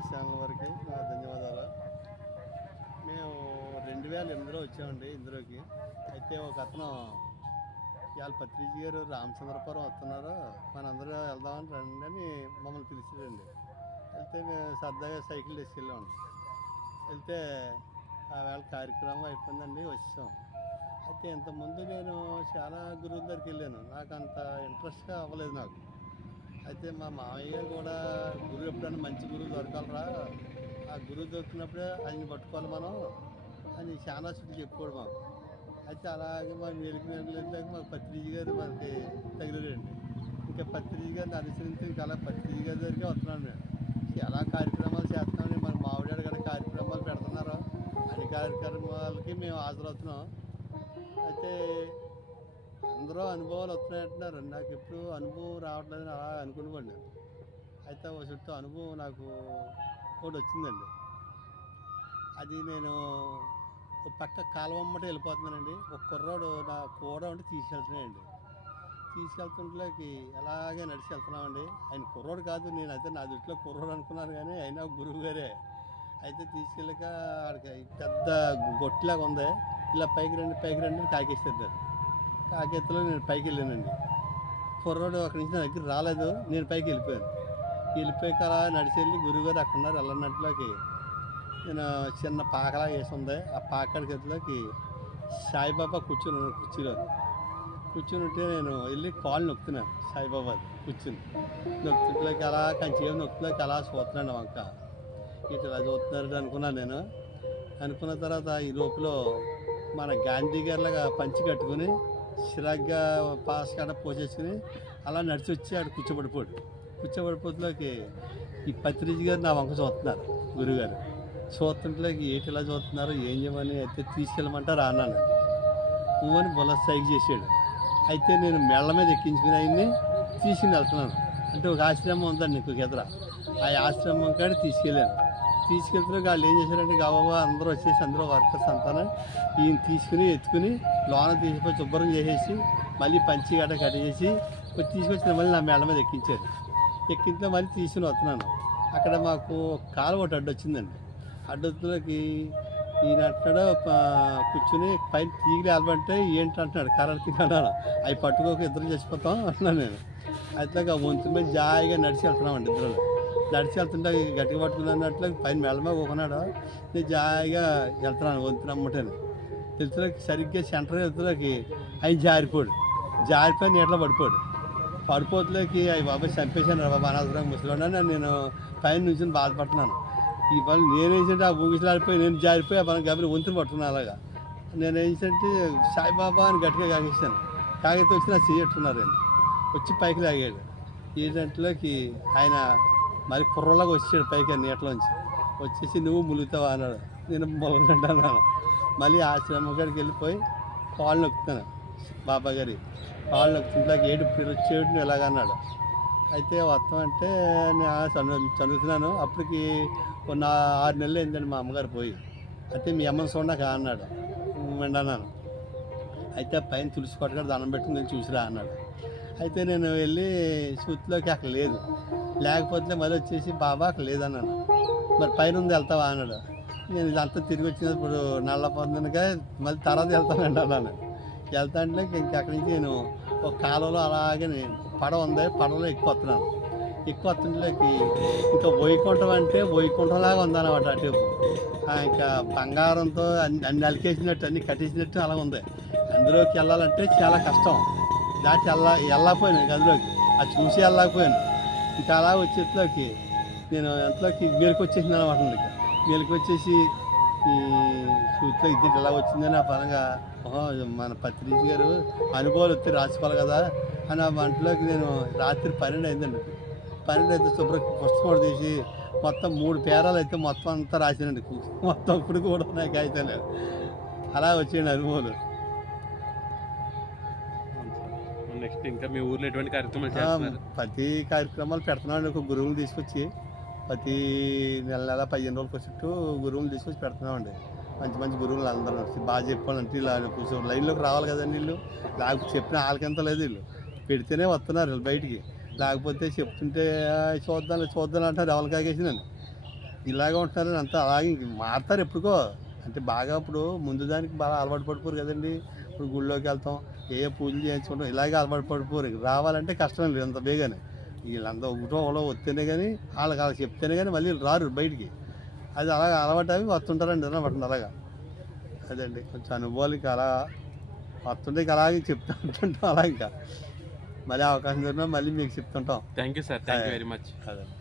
RTC channel వారికి నా ధన్యవాదాలు. మేము 2008లో వచ్చామండి ఇందులోకి. అయితే ఒక అతను ఇవాళ పత్రిజీ గారు రామచంద్రపురం వస్తున్నారు, మనందరూ వెళ్దామని రండి అని మమ్మల్ని పిలిచారండి. వెళ్తే మేము సరదాగా సైకిల్ తీసుకెళ్ళామండి. వెళ్తే ఆవేళ కార్యక్రమం అయిపోయిందండి, వచ్చాం. అయితే ఇంతకుముందు నేను చాలా గురువుల దగ్గరికి వెళ్ళాను, నాకు అంత ఇంట్రెస్ట్గా అవ్వలేదు నాకు. అయితే మా మామయ్య గారు కూడా గురువు ఎప్పుడైనా మంచి గురువు దొరకాలరా, ఆ గురువు దొరికినప్పుడే ఆయన్ని పట్టుకోవాలి మనం అని చాలా చుట్టూ చెప్పుకోడు మాకు. అయితే అలాగే మా వెళ్తే మాకు పత్రిజీ గారు మనకి తగిలేరండి. ఇంకా పత్రిజీ గారిని అనుసరించి ఇంకా అలా పత్రిజీ గారి దగ్గరికి వస్తున్నాను నేను. చాలా కార్యక్రమాలు చేస్తున్నాను, మన మామిడాడు కూడా కార్యక్రమాలు పెడుతున్నారు, అన్ని కార్యక్రమాలకి మేము హాజరవుతున్నాం. అయితే అందరూ అనుభవాలు వస్తున్నాయంటున్నారు, నాకు ఎప్పుడు అనుభవం రావట్లేదని అలా అనుకునివ్వండి. అయితే ఒక చుట్టూ అనుభవం నాకు ఒకటి వచ్చిందండి. అది నేను ఒక పక్క కాలువమ్మట వెళ్ళిపోతున్నానండి. ఒక కుర్రాడు నా కూడా ఉండి తీసుకెళ్తున్నాయండి. తీసుకెళ్తుంట్లోకి అలాగే నడిచి వెళ్తున్నామండి. ఆయన కుర్రాడు కాదు, నేను అయితే నా దృష్టిలో కుర్రాడు అనుకున్నాను, కానీ అయినా గురువు గారే. అయితే తీసుకెళ్ళాక ఆడికి పెద్ద గొట్టులాగా ఉంది, ఇలా పైకి రండి కాకేస్తారు. కాకెత్తులో నేను పైకి వెళ్ళానండి. కుర్రాడు అక్కడి నుంచి నా దగ్గర రాలేదు, నేను పైకి వెళ్ళిపోయాను. వెళ్ళిపోయాక అలా నడిచి వెళ్ళి గురువుగారు అక్కడ ఉన్నారు, వెళ్ళినట్లోకి నేను చిన్న పాకలా వేసి ఉంది, ఆ పాకడికి ఎత్తులోకి సాయిబాబా కుర్చీలో కూర్చుని ఉంటే నేను వెళ్ళి కాళ్ళు నొక్కుతున్నాను. సాయిబాబా నొక్కుతులోకి అలా కంచి నొక్కులోకి అలా చూస్తున్నాను వంక. ఇట్లా చూస్తున్నారు అనుకున్నాను నేను. అనుకున్న తర్వాత ఈ లోపల మన గాంధీ గారిలాగా పంచి కట్టుకుని చిరాగ్గా పాస్ కాడ పోసేసుకుని అలా నడిచి వచ్చి ఆడ కూర్చోబడిపోతులోకి ఈ పత్రిజీ గారు నా వంక చూస్తున్నారు. గురువుగారు చూస్తుంటలోకి ఏటిలా చూస్తున్నారు, ఏం చేయమని అయితే తీసుకెళ్ళమంటారు అన్నాను. నువ్వని బొల సైకి చేసాడు. అయితే నేను మెళ్ళ మీద ఎక్కించుకుని ఆయన్ని తీసుకుని వెళ్తున్నాను. అంటే ఒక ఆశ్రమం ఉందండి నీకు ఎదుర, ఆ ఆశ్రమం కాడ తీసుకెళ్ళాను. తీసుకెళ్తున్నా వాళ్ళు ఏం చేశారంటే గబాబా అందరూ వచ్చేసి అందరూ వర్కర్స్ అంతానే ఈయన తీసుకుని ఎత్తుకుని లోన తీసుకొని శుభ్రం చేసేసి మళ్ళీ పంచి గడ్డ కట్టేసి తీసుకొచ్చిన మళ్ళీ నా మెళ్ళ మీద ఎక్కించారు. ఎక్కించిన మళ్ళీ తీసుకుని వస్తున్నాను. అక్కడ మాకు కాలువ ఒకటి అడ్డొచ్చిందండి. అడ్డొచ్చులోకి ఈయన అంటున్నాడు, కూర్చుని పైన తీగలు వెళ్ళమంటే ఏంటి అంటున్నాడు, కర్రలు తిన్నాను, అవి పట్టుకోక ఇద్దరు చచ్చిపోతాం అంటున్నాను నేను. అయితే వంతు మీద జాయిగా నడిచి వెళ్తున్నామండి. ఇద్దరు నడిచి వెళ్తుంటే గట్టిగా పట్టుకున్నట్లు పైన మెల్లమే పోకున్నాడు. నేను జాయిగా వెళ్తున్నాను వంతున అమ్మటాను. వెళ్తులోకి సరిగ్గా సెంటర్ వెళ్తులోకి ఆయన జారిపోయి నీటిలో పడిపోతులోకి అవి బాబాయ్ చంపేశాను రా బాబా అనవసరంగా ముసలివాడిని నేను పైన నుంచి బాధపడుతున్నాను. ఈ పనులు నేనేంటంటే ఆ ఊగిసలాడిపోయి నేను జారిపోయి ఆ పని గబరి వంతుని పట్టుకున్నాను. అలాగా నేను ఏంటంటే సాయిబాబా అని గట్టిగా కాగేసాను. కాగితే వచ్చి నా చేయట్టున్నారు, ఆయన వచ్చి పైకి లాగాడు. ఏంటంటేకి ఆయన మరి కుర్రలాగా వచ్చాడు పైకి నీటిలోంచి వచ్చేసి నువ్వు ములుగుతావా అన్నాడు. నేను మొలగండి అన్నాను. మళ్ళీ ఆశ్రమం కాడికి వెళ్ళిపోయి కాళ్ళు నొక్కుతాను. బాబా గారి కాళ్ళు నొక్కుతుంటాకి ఏడు ఎలాగన్నాడు. అయితే వస్తాం అంటే నేను చదువుతున్నాను. అప్పటికి కొన్ని 6 నెలలు అయిందండి మా అమ్మగారు పోయి. అయితే మీ అమ్మని చూడక అన్నాడు. అన్నాను. అయితే పైన తులసి కొట్టగా దండం పెట్టుకుని నేను చూసిరా అన్నాడు. అయితే నేను వెళ్ళి సూత్లోకి అక్కడ లేదు, లేకపోతే మళ్ళీ వచ్చేసి బాబా అక్కడ లేదన్నాను. మరి పైన ఉంది వెళ్తావా అన్నాడు. నేను ఇదంతా తిరిగి వచ్చినప్పుడు నల్ల పొందనగా మళ్ళీ తర్వాత వెళ్తానండి అన్నాను. వెళ్తా అంటే ఇంకక్కడి నుంచి నేను ఒక కాలంలో అలాగే పడవ ఉంది, పడవలో ఎక్కువ వస్తున్నాను. ఎక్కువ వస్తుండేకి ఇంకా వైకుంఠం అంటే వైకుంఠంలాగా ఉందన్నమాట. అటు ఇంకా బంగారంతో అన్ని అలికేసినట్టు అన్ని కట్టేసినట్టు అలా ఉంది. అందులోకి వెళ్ళాలంటే చాలా కష్టం. దాటి వెళ్ళకపోయాను గదిలోకి, అది చూసి వెళ్ళకపోయాను. ఇంకా అలా వచ్చేట్లోకి నేను ఎంతలోకి మేలుకు వచ్చేసింది అనమాట. మేలుకు వచ్చేసి ఈ సూట్లో ఇది ఇలా వచ్చిందని ఆ పరంగా మన పత్రిజీ గారు అనుభవాలు వస్తే రాసుకోవాలి కదా అని ఆ వంటలోకి నేను రాత్రి 12 అయిందండి. 12 అయితే శుభ్రం పుస్తకం కూడా తీసి మొత్తం 3 పేరాలు అయితే మొత్తం అంతా రాసానండి. మొత్తం ఇప్పుడు కూడా నాకు అయితే అలా వచ్చేయండి అనుభవాలు. నెక్స్ట్ ఇంకా మీ ఊర్లో ఎటువంటి కార్యక్రమాలు చేస్తున్నారు? ప్రతి కార్యక్రమాలు పెడుతున్నామండి. ఒక గురువుని తీసుకొచ్చి ప్రతి నెల 15 రోజులకు చుట్టూ గురువులు తీసుకొచ్చి పెడుతున్నామండి. మంచి గురువులు అందరూ బాగా చెప్పాలంటే ఇలా కొంచెం లైన్లోకి రావాలి కదండి. వీళ్ళు లేకపోతే చెప్పిన వాళ్ళకెంత లేదు, వీళ్ళు పెడితేనే వస్తున్నారు వీళ్ళు బయటికి. లేకపోతే చెప్తుంటే చూద్దాం అంటారు, ఎవరికాగేసినండి. ఇలాగే ఉంటున్నారని అంతా అలాగే ఇంక మారుతారు ఎప్పుడుకో. అంటే బాగా ఇప్పుడు ముందు దానికి బాగా అలవాటు పడిపోరు కదండి. ఇప్పుడు గుళ్ళోకి వెళ్తాం, ఏ పూజలు చేయించుకుంటాం, ఇలాగే అలవాటు పడిపోరు. ఇక రావాలంటే కష్టం లేదు అంత బేగానే. వీళ్ళంతా ఒకటో ఒకటో వస్తేనే కానీ వాళ్ళకి చెప్తేనే కానీ మళ్ళీ రారు బయటికి. అది అలాగ అలవాటు అవి వస్తుంటారండి అనమాట అలాగా. అదండి కొంచెం అనుభవాలు ఇంకా అలా వస్తుంటే ఇంకా అలాగే చెప్తూ ఉంటుంటాం అలా ఇంకా. మళ్ళీ అవకాశం దొరికినా మళ్ళీ మీకు చెప్తుంటాం. Thank you sir, thank you very much. అదండి.